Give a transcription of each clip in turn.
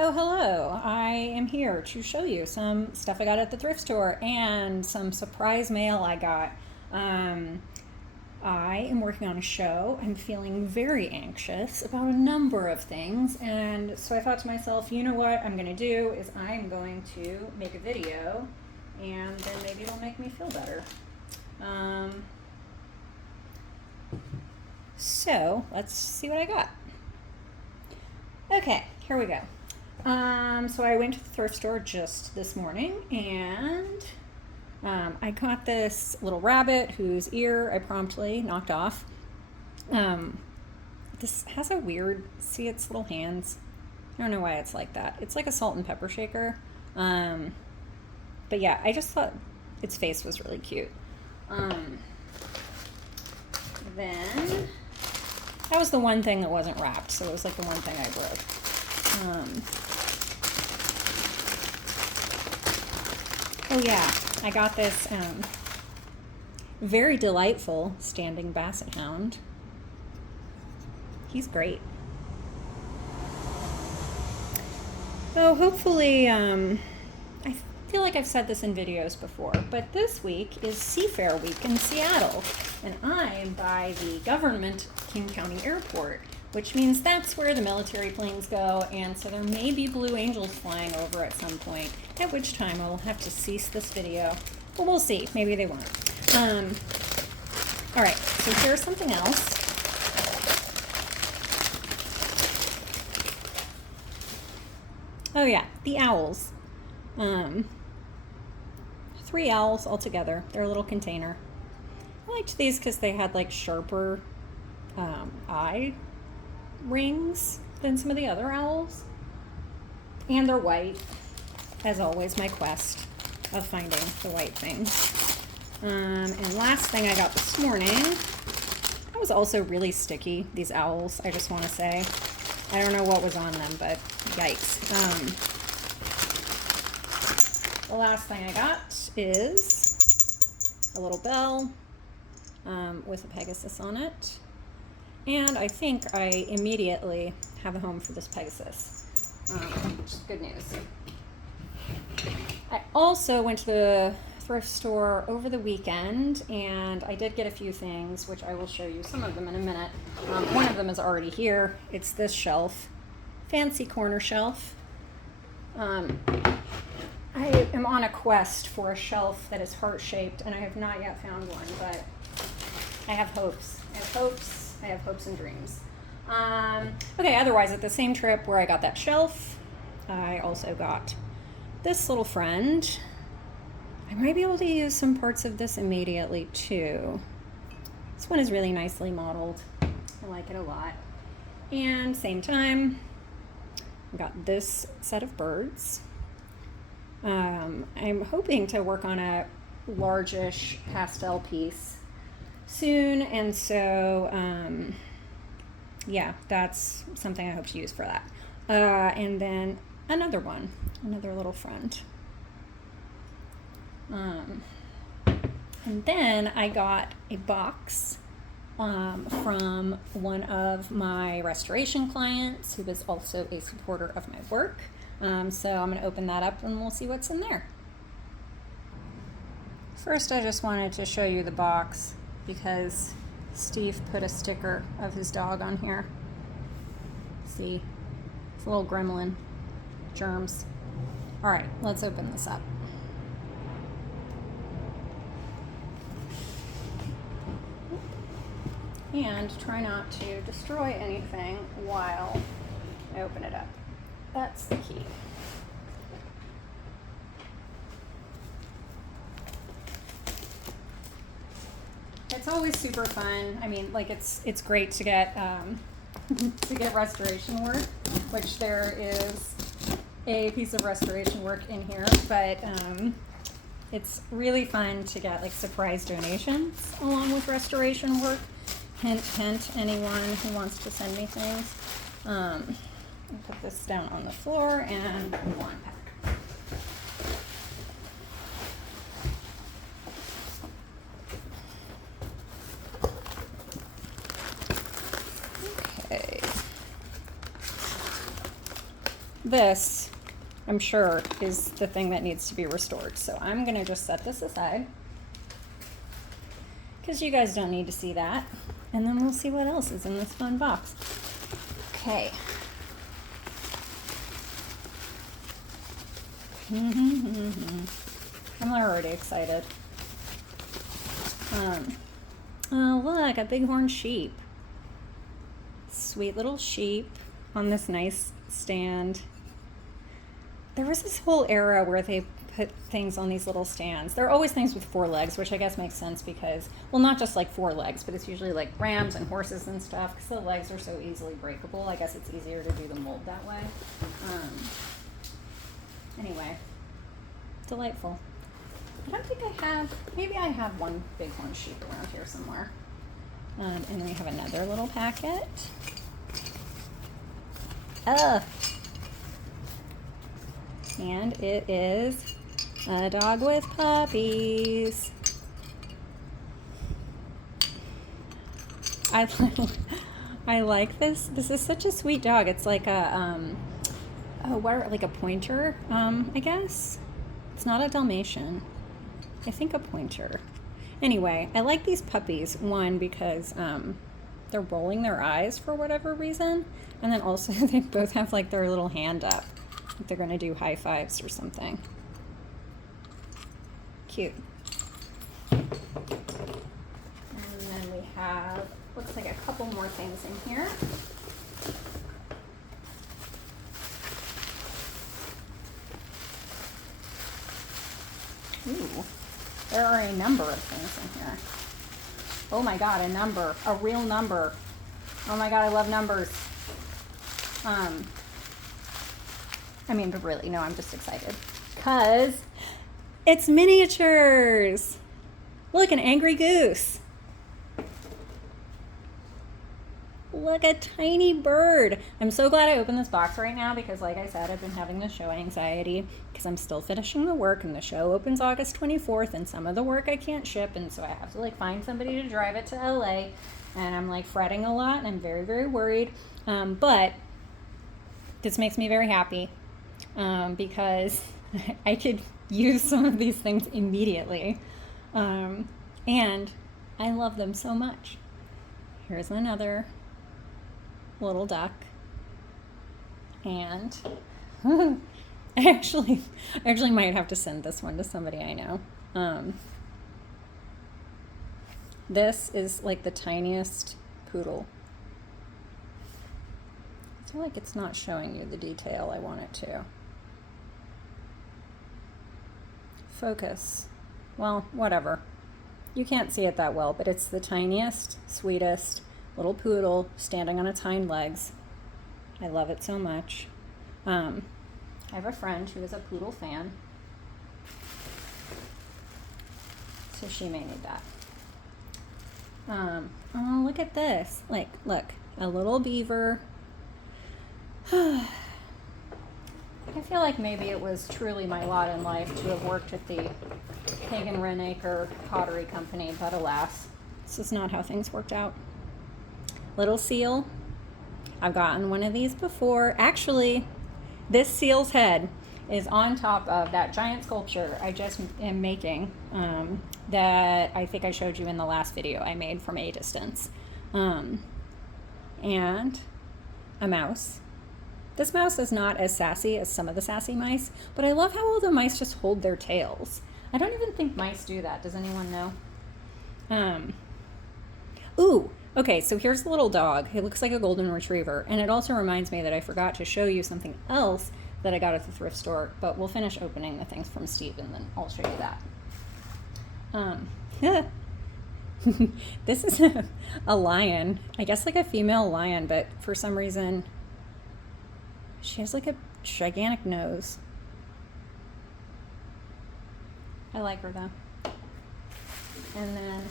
Oh, hello. I am here to show you some stuff I got at the thrift store and some surprise mail I got. Um, I am working on a show. I'm feeling very anxious about a number of things. And so I thought to myself, you know what I'm going to do is I'm going to make a video and then maybe it'll make me feel better. So let's see what I got. Okay, here we go. So I went to the thrift store just this morning and I got this little rabbit whose ear I promptly knocked off. This has a weird, see its little hands? I don't know why it's like that. It's like a salt and pepper shaker. But yeah, I just thought its face was really cute. Then that was the one thing that wasn't wrapped, so it was like the one thing I broke. Oh yeah, I got this very delightful standing basset hound. He's great. So hopefully, I feel like I've said this in videos before, but this week is Seafair Week in Seattle, and I am by the government King County Airport, which means that's where the military planes go, and so there may be Blue Angels flying over at some point, at which time I will have to cease this video. But we'll see. Maybe they won't. All right, so here's something else. Oh yeah, the owls. 3 owls all together. They're a little container. I liked these because they had like sharper eye rings than some of the other owls. And they're white. As always, my quest of finding the white thing. And last thing I got this morning, that was also really sticky, these owls, I just want to say. I don't know what was on them, but yikes. The last thing I got is a little bell with a Pegasus on it. And I think I immediately have a home for this Pegasus, which is good news. I also went to the thrift store over the weekend, and I did get a few things, which I will show you some of them in a minute. One of them is already here. It's this shelf, fancy corner shelf. I am on a quest for a shelf that is heart-shaped, and I have not yet found one, but I have hopes. I have hopes and dreams. Okay, otherwise, at the same trip where I got that shelf, I also got this little friend. I might be able to use some parts of this immediately, too. This one is really nicely modeled. I like it a lot. And same time, I got this set of birds. I'm hoping to work on a largish pastel piece soon, and so yeah, that's something I hope to use for that. And then another little friend. And then I got a box from one of my restoration clients who is also a supporter of my work. So I'm going to open that up and we'll see what's in there. First, I just wanted to show you the box because Steve put a sticker of his dog on here. See, it's a little gremlin. Germs. All right, let's open this up. And try not to destroy anything while I open it up. That's the key. It's always super fun. I mean, like it's great to get to get restoration work, which there is a piece of restoration work in here, but it's really fun to get like surprise donations along with restoration work. Hint, hint, anyone who wants to send me things. I'll put this down on the floor and we'll unpack. Okay. this, I'm sure, is the thing that needs to be restored. So I'm gonna just set this aside because you guys don't need to see that. And then we'll see what else is in this fun box. Okay. I'm already excited. Oh look, a bighorn sheep. Sweet little sheep on this nice stand. There was this whole era where they put things on these little stands. There are always things with 4 legs, which I guess makes sense because, well, not just like 4 legs, but it's usually like rams and horses and stuff because the legs are so easily breakable. I guess it's easier to do the mold that way. Anyway, delightful. I don't think I have, maybe I have one bighorn sheep around here somewhere. And we have another little packet. And it is a dog with puppies. I like this. This is such a sweet dog. It's like a like a pointer, I guess. It's not a Dalmatian. I think a pointer. Anyway, I like these puppies. One, because they're rolling their eyes for whatever reason, and then also they both have like their little hand up. Like they're gonna do high fives or something. Cute. And then we have, looks like a couple more things in here. Ooh, there are a number of things in here. Oh my God, a number, a real number. Oh my God, I love numbers. I mean, but really, no, I'm just excited because it's miniatures. Look, an angry goose. Look, a tiny bird. I'm so glad I opened this box right now because, like I said, I've been having the show anxiety because I'm still finishing the work and the show opens August 24th and some of the work I can't ship, and so I have to like find somebody to drive it to LA, and I'm like fretting a lot and I'm very, very worried. But this makes me very happy because I could use some of these things immediately. And I love them so much. Here's another little duck. And I actually might have to send this one to somebody I know. This is like the tiniest poodle. I feel like it's not showing you the detail I want it to. Focus. Well, whatever. You can't see it that well, but it's the tiniest, sweetest little poodle standing on its hind legs. I love it so much. I have a friend who is a poodle fan, so she may need that. Oh, look at this. Like, look, a little beaver. I feel like maybe it was truly my lot in life to have worked at the Hagen Renacre Pottery Company, but alas, this is not how things worked out. Little seal. I've gotten one of these before. Actually, this seal's head is on top of that giant sculpture I just am making that I think I showed you in the last video I made from a distance. And a mouse. This mouse is not as sassy as some of the sassy mice, but I love how all the mice just hold their tails. I don't even think mice do that. Does anyone know? Ooh, okay, so here's the little dog. It looks like a golden retriever, and it also reminds me that I forgot to show you something else that I got at the thrift store, but we'll finish opening the things from Steve and then I'll show you that. This is a lion. I guess like a female lion, but for some reason she has like a gigantic nose. I like her though. And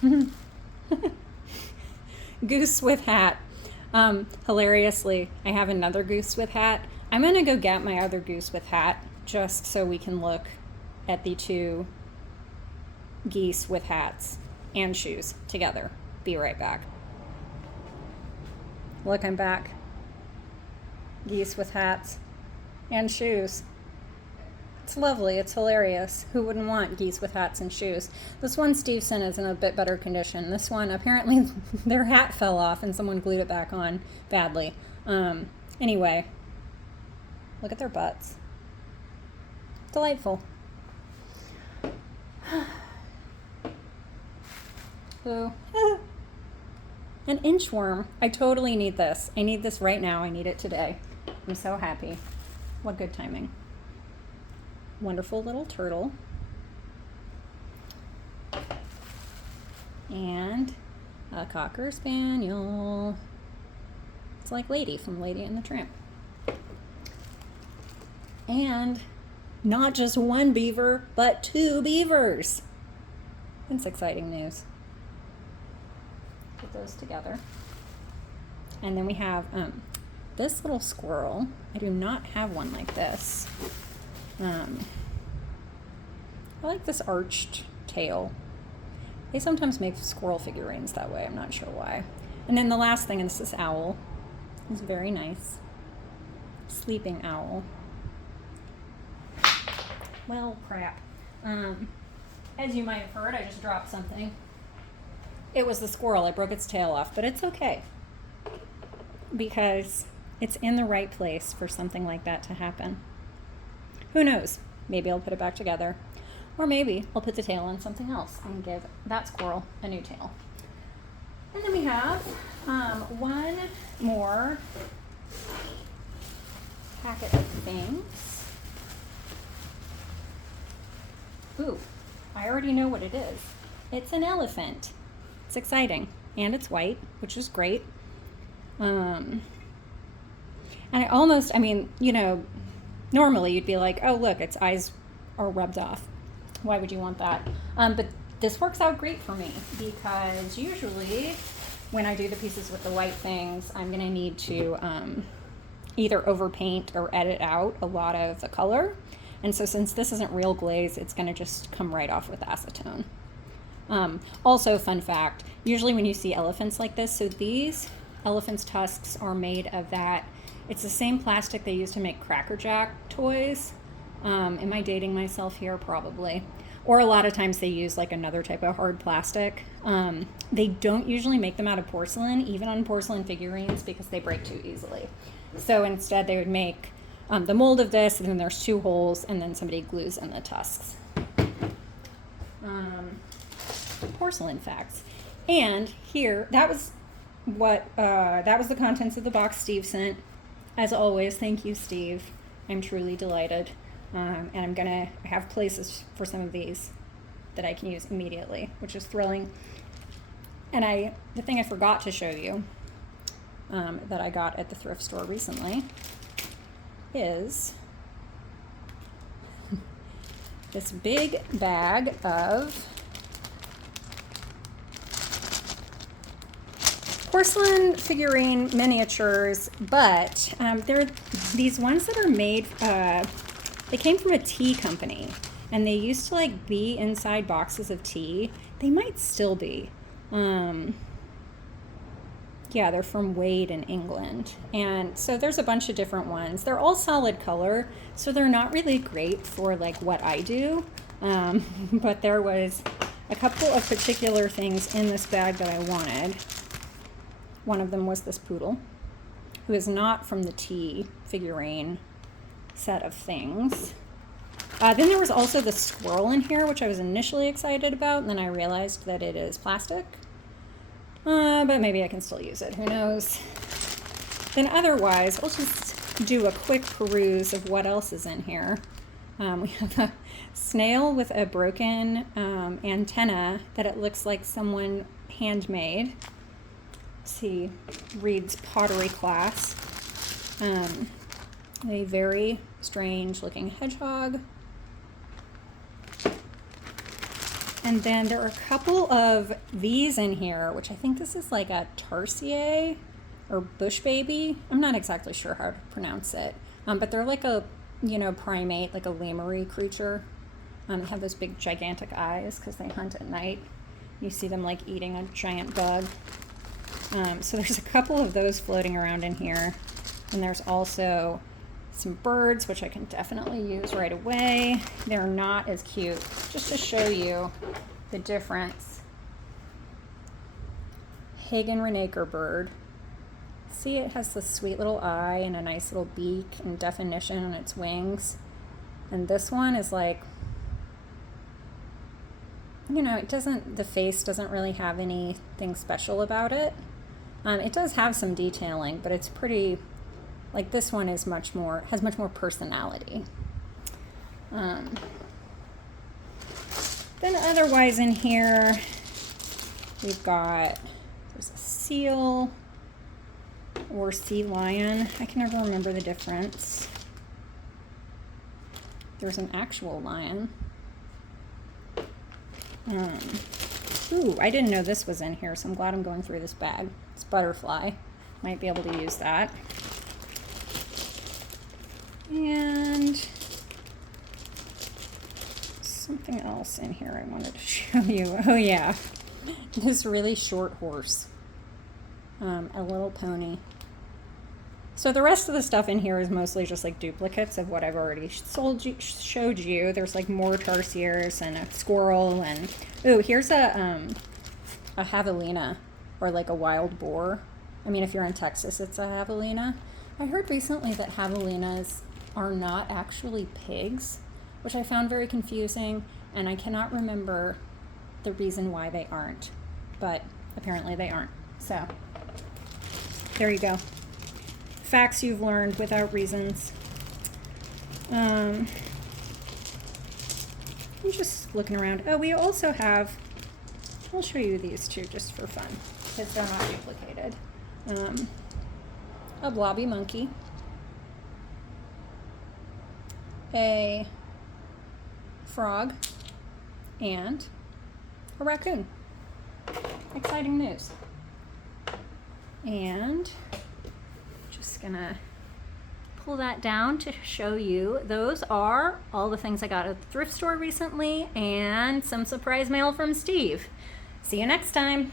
then goose with hat. Hilariously, I have another goose with hat. I'm gonna go get my other goose with hat just so we can look at the two geese with hats and shoes together. Be right back. Look, I'm back. geese with hats and shoes. It's lovely. It's hilarious. Who wouldn't want geese with hats and shoes? This one Steve sent is in a bit better condition. This one, apparently their hat fell off and someone glued it back on badly. Anyway, look at their butts. Delightful. Ooh. An inchworm. I totally need this. I need this right now. I need it today. I'm so happy. What good timing. Wonderful little turtle. And a Cocker Spaniel. It's like Lady from Lady and the Tramp. And not just one beaver, but 2 beavers. It's exciting news. Put those together. And then we have this little squirrel. I do not have one like this. I like this arched tail. They sometimes make squirrel figurines that way. I'm not sure why. And then the last thing is this owl. It's very nice. Sleeping owl. Well, crap. As you might have heard, I just dropped something. It was the squirrel. I broke its tail off, but it's okay. Because it's in the right place for something like that to happen. Who knows? Maybe I'll put it back together. Or maybe I'll put the tail on something else and give that squirrel a new tail. And then we have one more packet of things. Ooh, I already know what it is. It's an elephant. It's exciting. And it's white, which is great. And I mean, you know, normally you'd be like, oh, look, its eyes are rubbed off. Why would you want that? But this works out great for me because usually when I do the pieces with the white things, I'm going to need to either overpaint or edit out a lot of the color. And so since this isn't real glaze, it's going to just come right off with acetone. Also, fun fact, usually when you see elephants like this, so these elephants' tusks are made of that. It's the same plastic they use to make Cracker Jack toys. Am I dating myself here? Probably. Or a lot of times they use like another type of hard plastic. They don't usually make them out of porcelain, even on porcelain figurines, because they break too easily. So instead they would make the mold of this, and then there's 2 holes, and then somebody glues in the tusks. Porcelain facts. And here, that was the contents of the box Steve sent. As always, thank you, Steve. I'm truly delighted. And I have places for some of these that I can use immediately, which is thrilling. And the thing I forgot to show you that I got at the thrift store recently is this big bag of porcelain figurine miniatures, but they're these ones that are made, they came from a tea company, and they used to like be inside boxes of tea. They might still be. Yeah, they're from Wade in England. And so there's a bunch of different ones. They're all solid color, so they're not really great for like what I do. But there was a couple of particular things in this bag that I wanted. One of them was this poodle, who is not from the tea figurine set of things. Then there was also the squirrel in here, which I was initially excited about, and then I realized that it is plastic. But maybe I can still use it. Who knows? Then otherwise, I'll just do a quick peruse of what else is in here. We have a snail with a broken antenna that it looks like someone handmade. See, reads pottery class. A very strange looking hedgehog. And then there are a couple of these in here, which I think this is like a tarsier or bush baby. I'm not exactly sure how to pronounce it. But they're like a, primate, like a lemuri creature. They have those big gigantic eyes because they hunt at night. You see them like eating a giant bug. So there's a couple of those floating around in here. And there's also some birds, which I can definitely use right away. They're not as cute. Just to show you the difference. Hagen Renaker bird. See, it has this sweet little eye and a nice little beak and definition on its wings. And this one is like, you know, the face doesn't really have anything special about it. It does have some detailing, but it's pretty, like this one is has much more personality. Then otherwise in here, we've got, there's a seal or sea lion. I can never remember the difference. There's an actual lion. Ooh, I didn't know this was in here, so I'm glad I'm going through this bag. It's butterfly. Might be able to use that. And something else in here I wanted to show you. Oh yeah, this really short horse. A little pony. So the rest of the stuff in here is mostly just like duplicates of what I've already showed you. There's like more tarsiers and a squirrel, and ooh, here's a javelina, or like a wild boar. I mean, if you're in Texas, it's a javelina. I heard recently that javelinas are not actually pigs, which I found very confusing, and I cannot remember the reason why they aren't, but apparently they aren't. So there you go. Facts you've learned without reasons. I'm just looking around. Oh, we also have, I'll show you these two just for fun, because they're not duplicated. A blobby monkey, a frog, and a raccoon. Exciting news. And just gonna pull that down to show you. Those are all the things I got at the thrift store recently, and some surprise mail from Steve. See you next time.